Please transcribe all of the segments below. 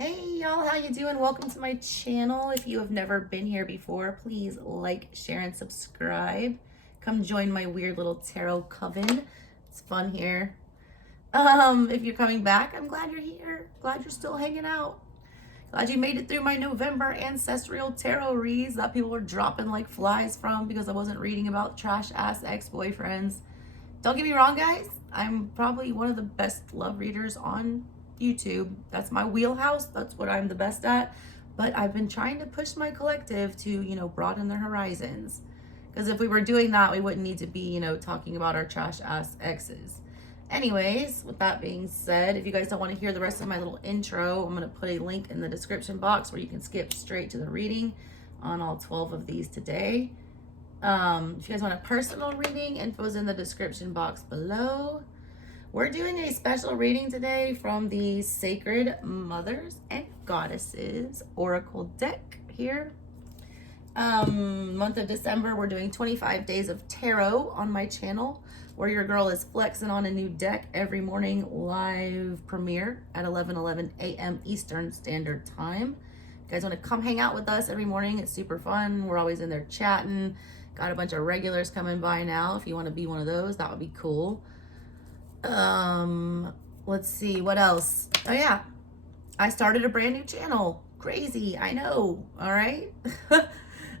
Hey y'all, how you doing? Welcome to my channel. If you have never been here before, please like, share, and subscribe. Come join my weird little tarot coven. It's fun here. If you're coming back, I'm glad you're here. Glad you're still hanging out. Glad you made it through my November ancestral tarot reads that people were dropping like flies from because I wasn't reading about trash ass ex-boyfriends. Don't get me wrong, guys. I'm probably one of the best love readers on YouTube. That's my wheelhouse. That's what I'm the best at. But I've been trying to push my collective to, broaden their horizons. Because if we were doing that, we wouldn't need to be, talking about our trash ass exes. Anyways, with that being said, if you guys don't want to hear the rest of my little intro, I'm going to put a link in the description box where you can skip straight to the reading on all 12 of these today. If you guys want a personal reading, info's in the description box below. We're doing a special reading today from the Sacred Mothers and Goddesses Oracle deck here. Month of December, we're doing 25 days of tarot on my channel, where your girl is flexing on a new deck every morning, live premiere at 11:11 a.m. Eastern Standard Time. You guys want to come hang out with us every morning? It's super fun. We're always in there chatting. Got a bunch of regulars coming by now. If you want to be one of those, that would be cool. Let's see what else. Oh yeah, I started a brand new channel. Crazy, I know. All right.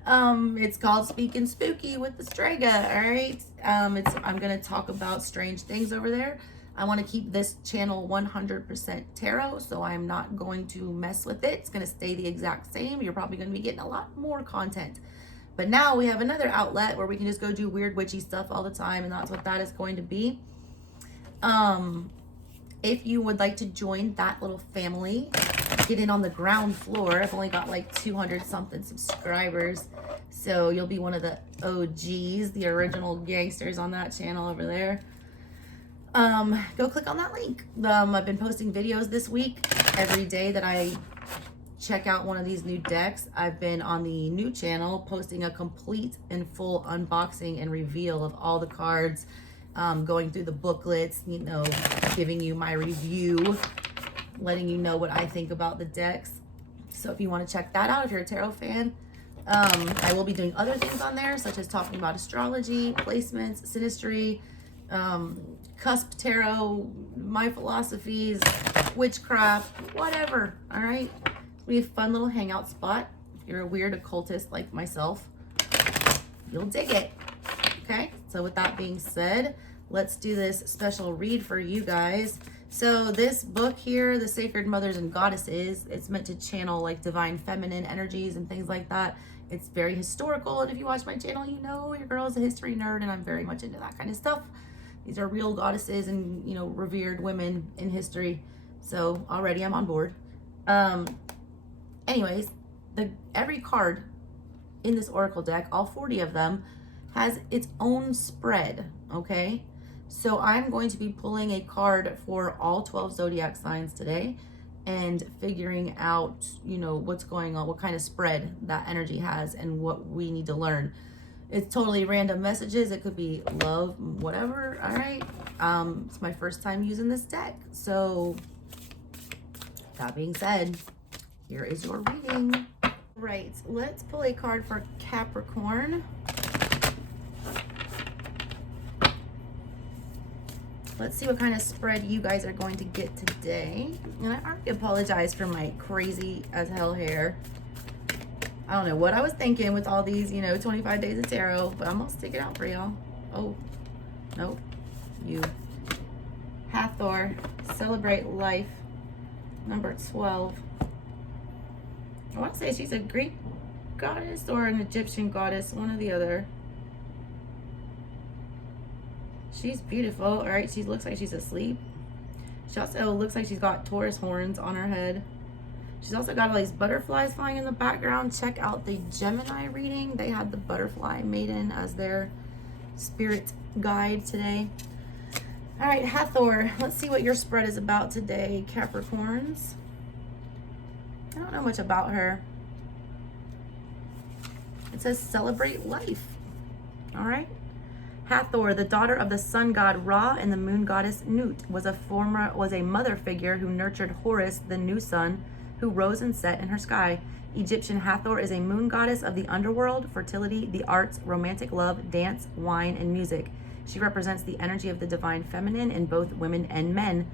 It's called Speaking Spooky with the Strega. All right. I'm gonna talk about strange things over there. I want to keep this channel 100% tarot, so I'm not going to mess with it. It's gonna stay the exact same. You're probably gonna be getting a lot more content. But now we have another outlet where we can just go do weird witchy stuff all the time, and that's what that is going to be. If you would like to join that little family, get in on the ground floor. I've only got like 200 something subscribers, so you'll be one of the OGs, the original gangsters on that channel over there. Go click on that link. I've been posting videos this week. Every day that I check out one of these new decks, I've been on the new channel posting a complete and full unboxing and reveal of all the cards, going through the booklets, giving you my review, letting you know what I think about the decks. So if you want to check that out, if you're a tarot fan, I will be doing other things on there, such as talking about astrology, placements, synastry, cusp tarot, my philosophies, witchcraft, whatever. All right. We have a fun little hangout spot. If you're a weird occultist like myself, you'll dig it. Okay, so with that being said, let's do this special read for you guys. So this book here, The Sacred Mothers and Goddesses, it's meant to channel like divine feminine energies and things like that. It's very historical, and if you watch my channel, you know your girl is a history nerd, and I'm very much into that kind of stuff. These are real goddesses and, revered women in history. So already I'm on board. Anyways, every card in this oracle deck, all 40 of them, has its own spread, okay? So I'm going to be pulling a card for all 12 zodiac signs today and figuring out, what's going on, what kind of spread that energy has and what we need to learn. It's totally random messages. It could be love, whatever, all right? It's my first time using this deck. So that being said, here is your reading. Right, let's pull a card for Capricorn. Let's see what kind of spread you guys are going to get today. And I already apologize for my crazy as hell hair. I don't know what I was thinking with all these, 25 days of tarot, but I'm gonna stick it out for y'all. Oh, nope. You. Hathor, Celebrate Life, number 12. I want to say she's a Greek goddess or an Egyptian goddess, one or the other. She's beautiful. All right, she looks like she's asleep. She also looks like she's got Taurus horns on her head. She's also got all these butterflies flying in the background. Check out the Gemini reading. They had the butterfly maiden as their spirit guide today. All right, Hathor, let's see what your spread is about today, Capricorns. I don't know much about her. It says celebrate life. All right. Hathor, the daughter of the sun god Ra and the moon goddess Nut, was a mother figure who nurtured Horus, the new sun, who rose and set in her sky. Egyptian Hathor is a moon goddess of the underworld, fertility, the arts, romantic love, dance, wine, and music. She represents the energy of the divine feminine in both women and men.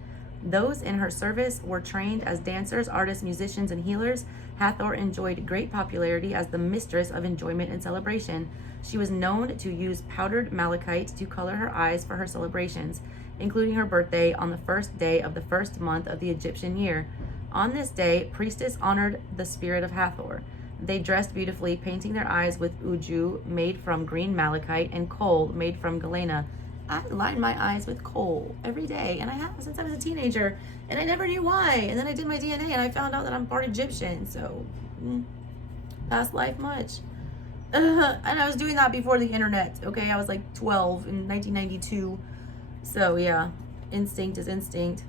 Those in her service were trained as dancers, artists, musicians, and healers. Hathor enjoyed great popularity as the mistress of enjoyment and celebration. She was known to use powdered malachite to color her eyes for her celebrations, including her birthday on the first day of the first month of the Egyptian year. On this day, priestess honored the spirit of Hathor. They dressed beautifully, painting their eyes with uju, made from green malachite, and kohl, made from galena. I line my eyes with kohl every day, and I have since I was a teenager, and I never knew why. And then I did my DNA, and I found out that I'm part Egyptian, so past life much. And I was doing that before the internet, okay? I was like 12 in 1992, so yeah, instinct is instinct.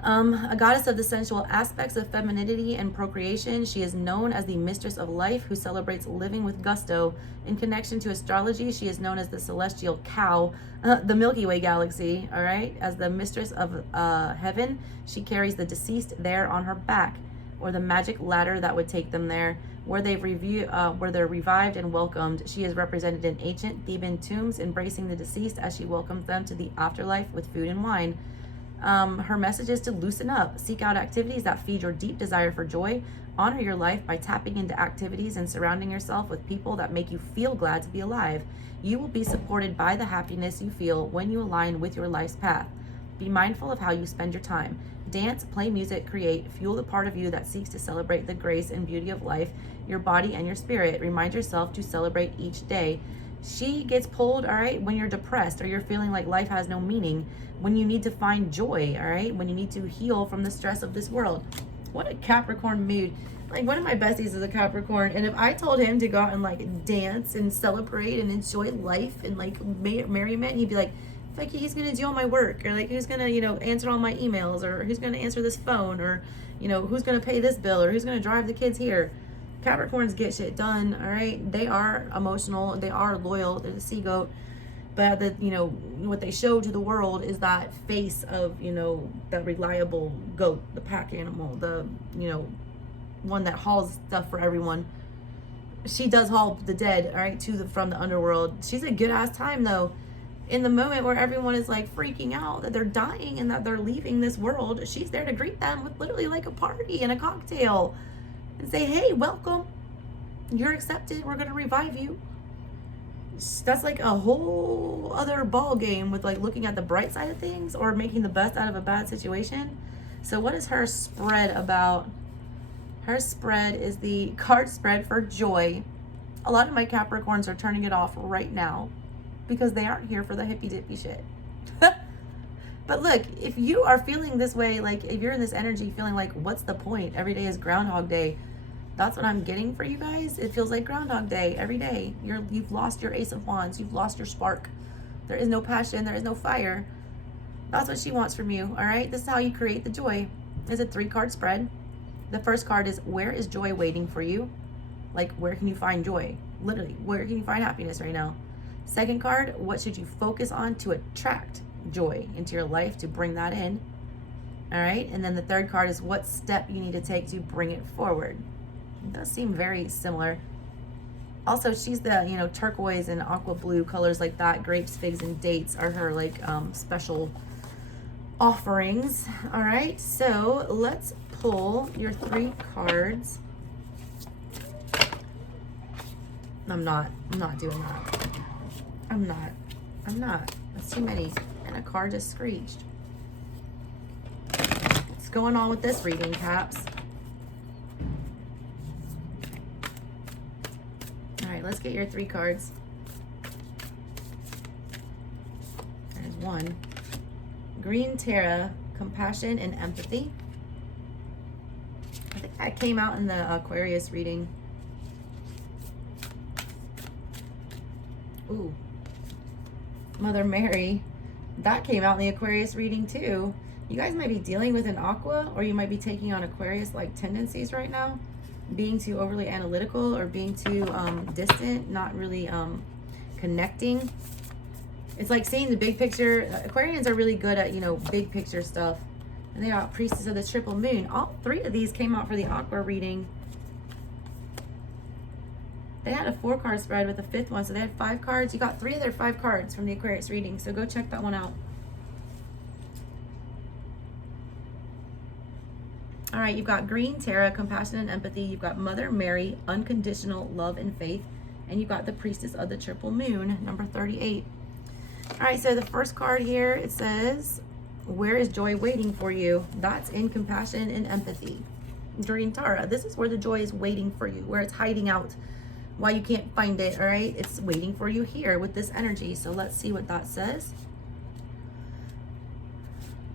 A goddess of the sensual aspects of femininity and procreation, she is known as the mistress of life who celebrates living with gusto. In connection to astrology, she is known as the celestial cow, the Milky Way galaxy, all right? As the mistress of heaven, she carries the deceased there on her back, or the magic ladder that would take them there, where they're revived and welcomed. She is represented in ancient Theban tombs, embracing the deceased as she welcomes them to the afterlife with food and wine. Her message is to loosen up, seek out activities that feed your deep desire for joy, honor your life by tapping into activities and surrounding yourself with people that make you feel glad to be alive. You will be supported by the happiness you feel when you align with your life's path. Be mindful of how you spend your time. Dance, play music, create, fuel the part of you that seeks to celebrate the grace and beauty of life, your body and your spirit. Remind yourself to celebrate each day. She gets pulled, all right, when you're depressed or you're feeling like life has no meaning, when you need to find joy, all right, when you need to heal from the stress of this world. What a Capricorn mood. Like, one of my besties is a Capricorn, and if I told him to go out and like dance and celebrate and enjoy life and like merriment, he'd be like, fuck, he's gonna do all my work, or like who's gonna, answer all my emails, or who's gonna answer this phone, or who's gonna pay this bill, or who's gonna drive the kids here. Capricorns get shit done, all right? They are emotional, they are loyal, they're the sea goat, but what they show to the world is that face of, the reliable goat, the pack animal, the, one that hauls stuff for everyone. She does haul the dead, all right, from the underworld. She's a good ass time though. In the moment where everyone is like freaking out that they're dying and that they're leaving this world, she's there to greet them with literally like a party and a cocktail and say, hey, welcome, you're accepted, we're gonna revive you. That's like a whole other ball game with like looking at the bright side of things or making the best out of a bad situation. So what is her spread about? Her spread is the card spread for joy. A lot of my Capricorns are turning it off right now because they aren't here for the hippy dippy shit. But look, if you are feeling this way, like if you're in this energy feeling like, what's the point? Every day is Groundhog Day. That's what I'm getting for you guys. It feels like Groundhog Day every day. You've lost your Ace of Wands. You've lost your spark. There is no passion. There is no fire. That's what she wants from you, all right? This is how you create the joy. It's a 3-card spread. The first card is, where is joy waiting for you? Like, where can you find joy? Literally, where can you find happiness right now? Second card, what should you focus on to attract joy into your life, to bring that in? All right, and then the third card is what step you need to take to bring it forward. It does seem very similar. Also, she's the, turquoise and aqua blue colors like that. Grapes, figs, and dates are her like special offerings. All right, so let's pull your 3 cards. I'm not doing that. I'm not. That's too many. And a card just screeched. What's going on with this reading, Caps? All right, let's get your 3 cards. There's 1. Green Terra, compassion and empathy. I think that came out in the Aquarius reading. Ooh. Mother Mary. That came out in the Aquarius reading too. You guys might be dealing with an aqua, or you might be taking on Aquarius-like tendencies right now. Being too overly analytical or being too distant, not really connecting. It's like seeing the big picture. Aquarians are really good at, big picture stuff. And they got Priestess of the Triple Moon. All three of these came out for the Aqua reading. They had a 4-card spread with a 5th one, so they had 5 cards. You got 3 of their 5 cards from the Aquarius reading, so go check that one out. All right, you've got Green Tara, Compassion and Empathy. You've got Mother Mary, Unconditional Love and Faith. And you've got the Priestess of the Triple Moon, number 38. All right, so the first card here, it says, where is joy waiting for you? That's in Compassion and Empathy. Green Tara, this is where the joy is waiting for you, where it's hiding out, why you can't find it, all right? It's waiting for you here with this energy. So let's see what that says.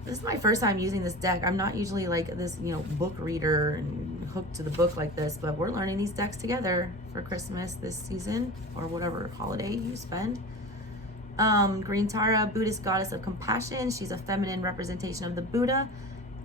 This is my first time using this deck. I'm not usually like this, you know, book reader and hooked to the book like this, but we're learning these decks together for Christmas this season or whatever holiday you spend. Green Tara, Buddhist goddess of compassion. She's a feminine representation of the Buddha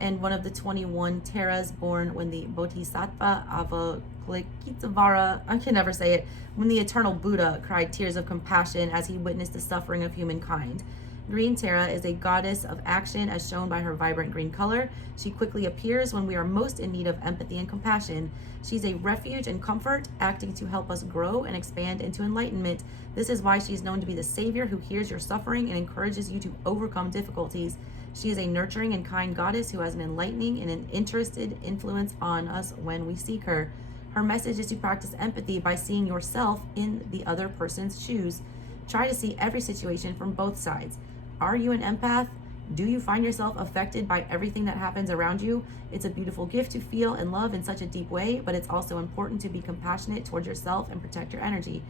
and one of the 21 Taras born when the Bodhisattva Avalokitesvara, I can never say it, when the eternal Buddha cried tears of compassion as he witnessed the suffering of humankind. Green Tara is a goddess of action as shown by her vibrant green color. She quickly appears when we are most in need of empathy and compassion. She's a refuge and comfort, acting to help us grow and expand into enlightenment. This is why she's known to be the savior who hears your suffering and encourages you to overcome difficulties. She is a nurturing and kind goddess who has an enlightening and an interested influence on us when we seek her. Her message is to practice empathy by seeing yourself in the other person's shoes. Try to see every situation from both sides. Are you an empath? Do you find yourself affected by everything that happens around you? It's a beautiful gift to feel and love in such a deep way, but it's also important to be compassionate towards yourself and protect your energy.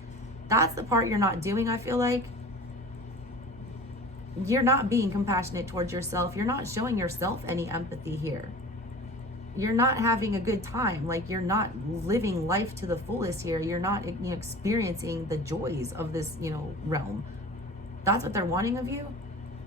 That's the part you're not doing, I feel like. You're not being compassionate towards yourself. You're not showing yourself any empathy here. You're not having a good time. Like, you're not living life to the fullest here. You're not, you know, experiencing the joys of this, you know, realm. That's what they're wanting of you.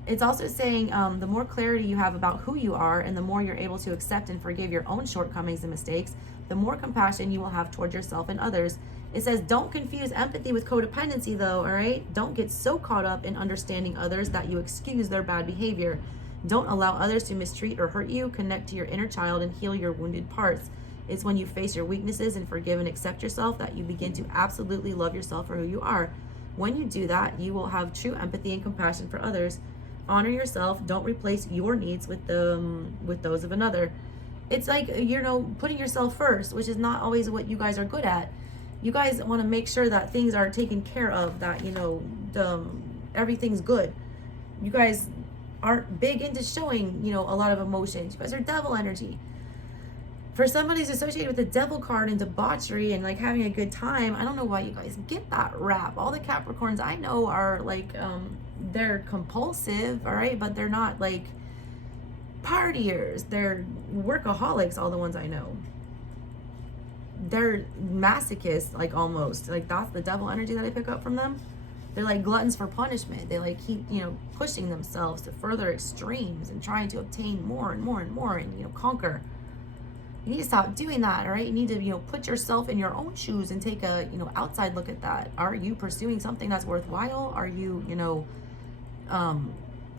It's also saying the more clarity you have about who you are and the more you're able to accept and forgive your own shortcomings and mistakes, the more compassion you will have toward yourself and others. It says don't confuse empathy with codependency though, all right? Don't get so caught up in understanding others that you excuse their bad behavior. Don't allow others to mistreat or hurt you. Connect to your inner child and heal your wounded parts. It's when you face your weaknesses and forgive and accept yourself that you begin to absolutely love yourself for who you are. When you do that, you will have true empathy and compassion for others. Honor yourself. Don't replace your needs with those of another. It's like, you know, putting yourself first, which is not always what you guys are good at. You guys want to make sure that things are taken care of, that, you know, everything's good. You guys aren't big into showing, you know, a lot of emotions. You guys are devil energy. For somebody who's associated with the devil card and debauchery and like having a good time, I don't know why you guys get that rap. All the Capricorns I know are like, they're compulsive, all right, but they're not like partiers. They're workaholics, all the ones I know. They're masochists, like almost. Like that's the devil energy that I pick up from them. They're like gluttons for punishment. They like keep, you know, pushing themselves to further extremes and trying to obtain more and more and more and, you know, conquer. You need to stop doing that, all right? You need to, you know, put yourself in your own shoes and take a, you know, outside look at that. Are you pursuing something that's worthwhile? Are you, you know,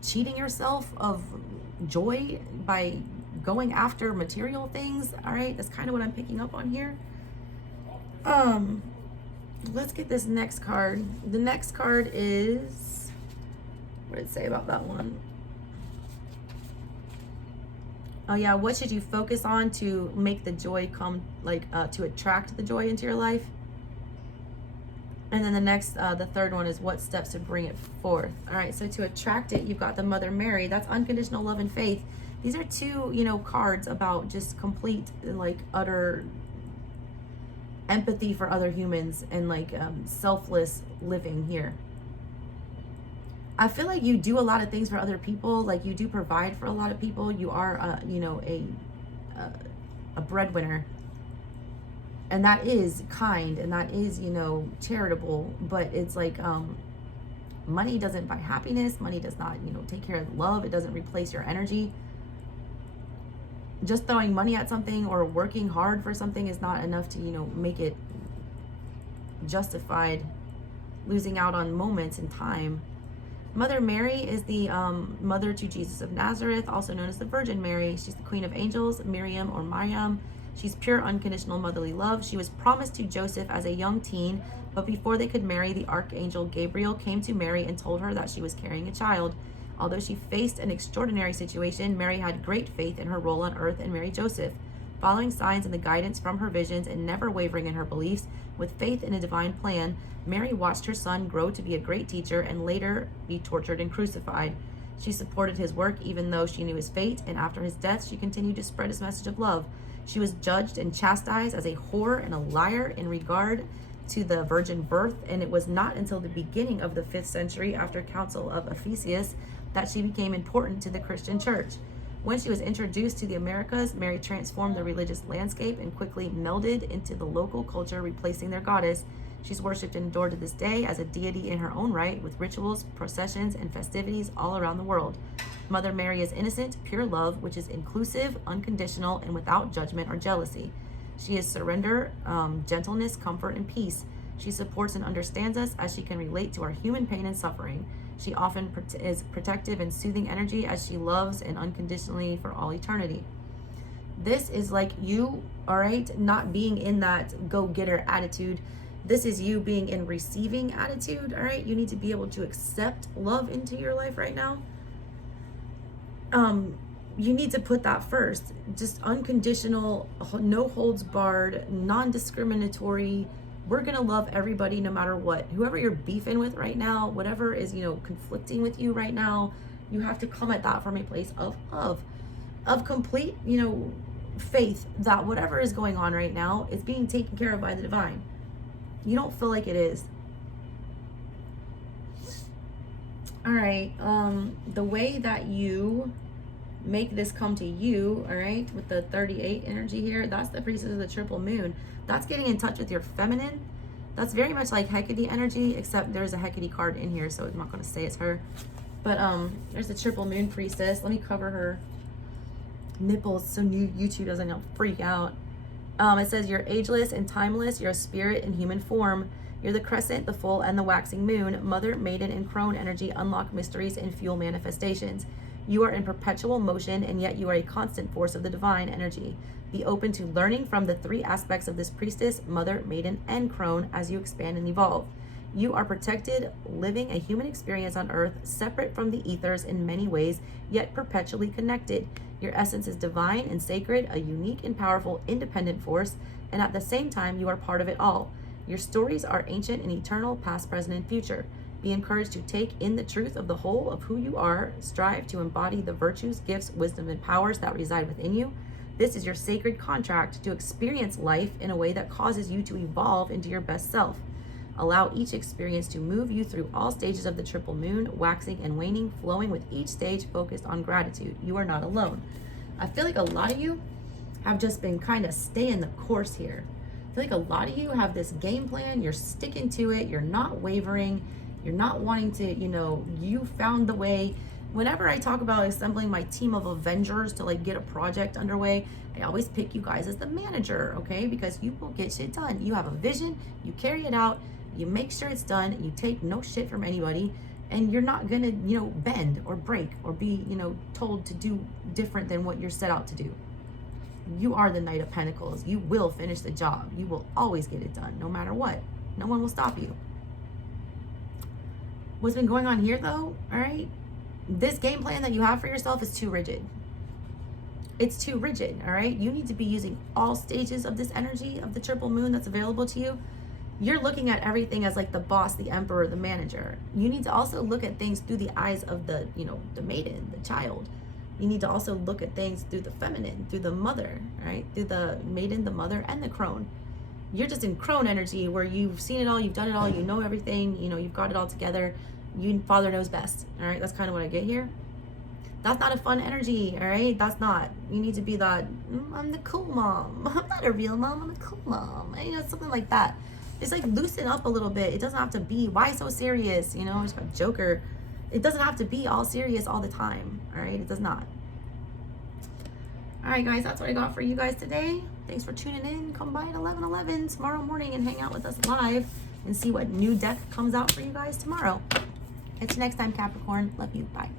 cheating yourself of joy by going after material things? All right, that's kind of what I'm picking up on here. Let's get this next card. The next card is, what did it say about that one? Oh yeah, what should you focus on to make the joy come, like to attract the joy into your life? And then the next, the third one is what steps to bring it forth. All right, so to attract it, you've got the Mother Mary. That's unconditional love and faith. These are two, you know, cards about just complete, like utter empathy for other humans and like selfless living here. I feel like you do a lot of things for other people. Like you do provide for a lot of people. You are, you know, a breadwinner. And that is kind and that is, you know, charitable. But it's like money doesn't buy happiness. Money does not, you know, take care of love. It doesn't replace your energy. Just throwing money at something or working hard for something is not enough to, you know, make it justified. Losing out on moments and time. Mother Mary is the mother to Jesus of Nazareth, also known as the Virgin Mary. She's the Queen of Angels, Miriam or Mariam. She's pure, unconditional motherly love. She was promised to Joseph as a young teen, but before they could marry, the Archangel Gabriel came to Mary and told her that she was carrying a child. Although she faced an extraordinary situation, Mary had great faith in her role on earth and married Joseph. Following signs and the guidance from her visions and never wavering in her beliefs, with faith in a divine plan, Mary watched her son grow to be a great teacher and later be tortured and crucified. She supported his work even though she knew his fate, and after his death, she continued to spread his message of love. She was judged and chastised as a whore and a liar in regard to the virgin birth, and it was not until the beginning of the 5th century, after Council of Ephesus, that she became important to the Christian church. When she was introduced to the Americas, Mary transformed the religious landscape and quickly melded into the local culture, replacing their goddess. She's worshipped and adored to this day as a deity in her own right, with rituals, processions, and festivities all around the world. Mother Mary is innocent, pure love, which is inclusive, unconditional, and without judgment or jealousy. She is surrender, gentleness, comfort, and peace. She supports and understands us as she can relate to our human pain and suffering. She often is protective and soothing energy as she loves and unconditionally for all eternity. This is like you, all right, not being in that go-getter attitude. This is you being in receiving attitude, all right? You need to be able to accept love into your life right now. You need to put that first. Just unconditional, no holds barred, non-discriminatory. We're going to love everybody no matter what. Whoever you're beefing with right now, whatever is, conflicting with you right now, you have to come at that from a place of love, of complete, faith that whatever is going on right now is being taken care of by the divine. You don't feel like it is. All right. The way that you make this come to you, all right, with the 38 energy here, that's the priestess of the triple moon. That's getting in touch with your feminine. That's very much like Hecate energy, except there's a Hecate card in here, so I'm not going to say it's her. But there's the triple moon priestess. Let me cover her nipples so YouTube doesn't freak out. It says you're ageless and timeless. You're a spirit in human form. You're the crescent, the full, and the waxing moon. Mother, maiden, and crone energy unlock mysteries and fuel manifestations. You are in perpetual motion, and yet you are a constant force of the divine energy. Be open to learning from the 3 aspects of this priestess, mother, maiden, and crone as you expand and evolve. You are protected, living a human experience on earth, separate from the ethers in many ways, yet perpetually connected. Your essence is divine and sacred, a unique and powerful independent force, and at the same time, you are part of it all. Your stories are ancient and eternal, past, present, and future. Be encouraged to take in the truth of the whole of who you are. Strive to embody the virtues, gifts, wisdom, and powers that reside within you. This is your sacred contract to experience life in a way that causes you to evolve into your best self. Allow each experience to move you through all stages of the triple moon, waxing and waning, flowing with each stage focused on gratitude. You are not alone. I feel like a lot of you have just been kind of staying the course here. I feel like a lot of you have this game plan. You're sticking to it. You're not wavering. You're not wanting to, you found the way. Whenever I talk about assembling my team of Avengers to get a project underway, I always pick you guys as the manager, okay? Because you will get shit done. You have a vision, you carry it out, you make sure it's done, you take no shit from anybody, and you're not gonna, bend or break or be, told to do different than what you're set out to do. You are the Knight of Pentacles. You will finish the job. You will always get it done, no matter what. No one will stop you. What's been going on here though, all right? This game plan that you have for yourself is too rigid. It's too rigid, all right? You need to be using all stages of this energy of the triple moon that's available to you. You're looking at everything as the boss, the emperor, the manager. You need to also look at things through the eyes of the, the maiden, the child. You need to also look at things through the feminine, through the mother, right? Through the maiden, the mother, and the crone. You're just in crone energy where you've seen it all, you've done it all, you know everything, you've got it all together. Father knows best, all right? That's kind of what I get here. That's not a fun energy, all right? That's not. You need to be that, I'm the cool mom. I'm not a real mom, I'm a cool mom. Something like that. Just loosen up a little bit. It doesn't have to be, why so serious? Just a joker. It doesn't have to be all serious all the time, all right? It does not. All right, guys, that's what I got for you guys today. Thanks for tuning in. Come by at 11:11 tomorrow morning and hang out with us live and see what new deck comes out for you guys tomorrow. Catch you next time, Capricorn. Love you. Bye.